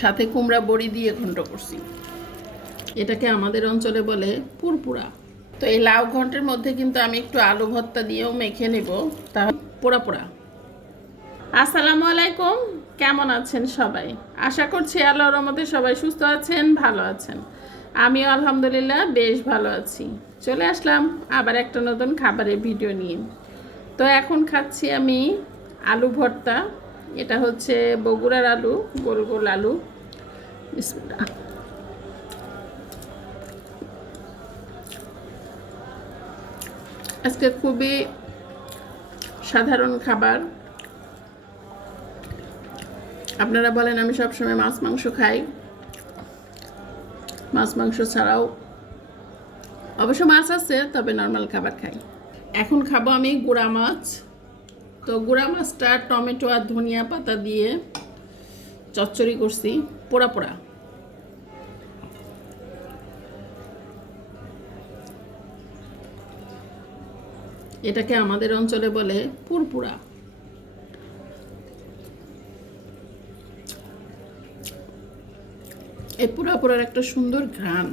সাথে কুমড়া বড়ি দিয়ে ঘন্ট করছি। এটাকে আমাদের অঞ্চলে বলে পুরপুরা। তো এই লাউ ঘন্টের মধ্যে কিন্তু আমি একটু আলু ভর্তা দিয়েও মেখে নেব। তা পোড়া পোড়া। আসসালামু আলাইকুম। কেমন আছেন সবাই? আশা করছি আল্লাহর রহমতে সবাই সুস্থ আছেন, ভালো আছেন। আমিও আলহামদুলিল্লাহ বেশ ভালো আছি। চলে আসলাম আবার একটা নতুন খাবারের ভিডিও নিয়ে। তো এখন খাচ্ছি আমি আলু ভর্তা। এটা হচ্ছে বগুড়ার আলু, গোল গোল আলু। আজকে খুবই সাধারণ খাবার। আপনারা বলেন, আমি সবসময় মাছ, মাংস খাই। মাছ, মাংস ছাড়াও অবশ্য মাছ আছে, তবে নর্মাল খাবার খাই। এখন খাব আমি গুঁড়া মাছ। তো গুঁড়া মাছটা, টমেটো আর ধনিয়া পাতা দিয়ে চচ্চড়ি করছি। পোড়া পোড়া। এটাকে আমাদের অঞ্চলে বলে পুরপুরা। এই পুরাপুরার একটা সুন্দর ঘ্রাণ।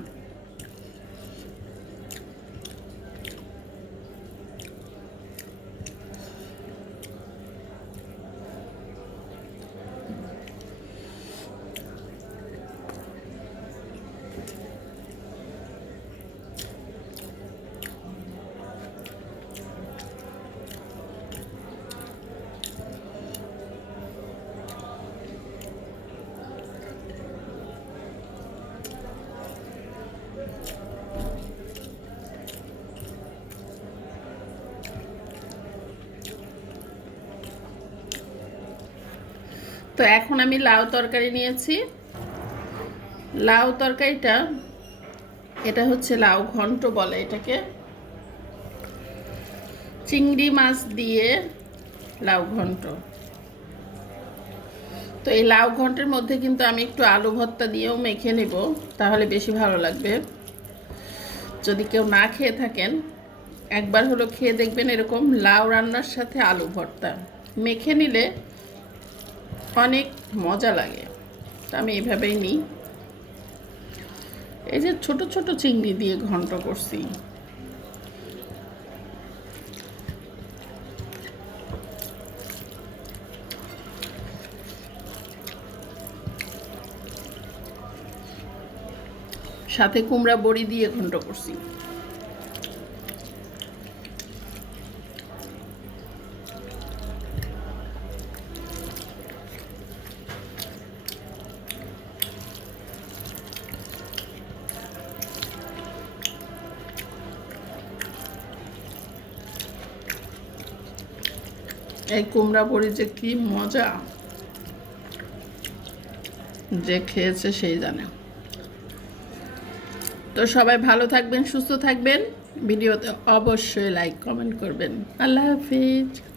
তো এখন আমি লাউ তরকারি নিয়েছি। লাউ তরকারিটা, এটা হচ্ছে লাউ ঘন্ট বলে এটাকে। চিংড়ি মাছ দিয়ে লাউ ঘন্ট। তো এই লাউ ঘন্টের মধ্যে কিন্তু আমি একটু আলু ভর্তা দিয়েও মেখে নেব, তাহলে বেশি ভালো লাগবে। যদি কেউ না খেয়ে থাকেন, একবার হলো খেয়ে দেখবেন এরকম লাউ রান্নার সাথে আলু ভর্তা। মেখে নিলে অনেক মজা লাগে। তা আমি এভাবেই নিই। এই যে ছোট ছোট চিংড়ি দিয়ে ঘন্ট করছি। সাথে কুমড়া বড়ি দিয়ে ঘন্ট করছি। এই কুমড়া বড়ি যে কি মজা। যে খেয়েছে সেই জানে। তো সবাই ভালো থাকবেন, সুস্থ থাকবেন। ভিডিওতে অবশ্যই লাইক কমেন্ট করবেন। আল্লাহ হাফিজ।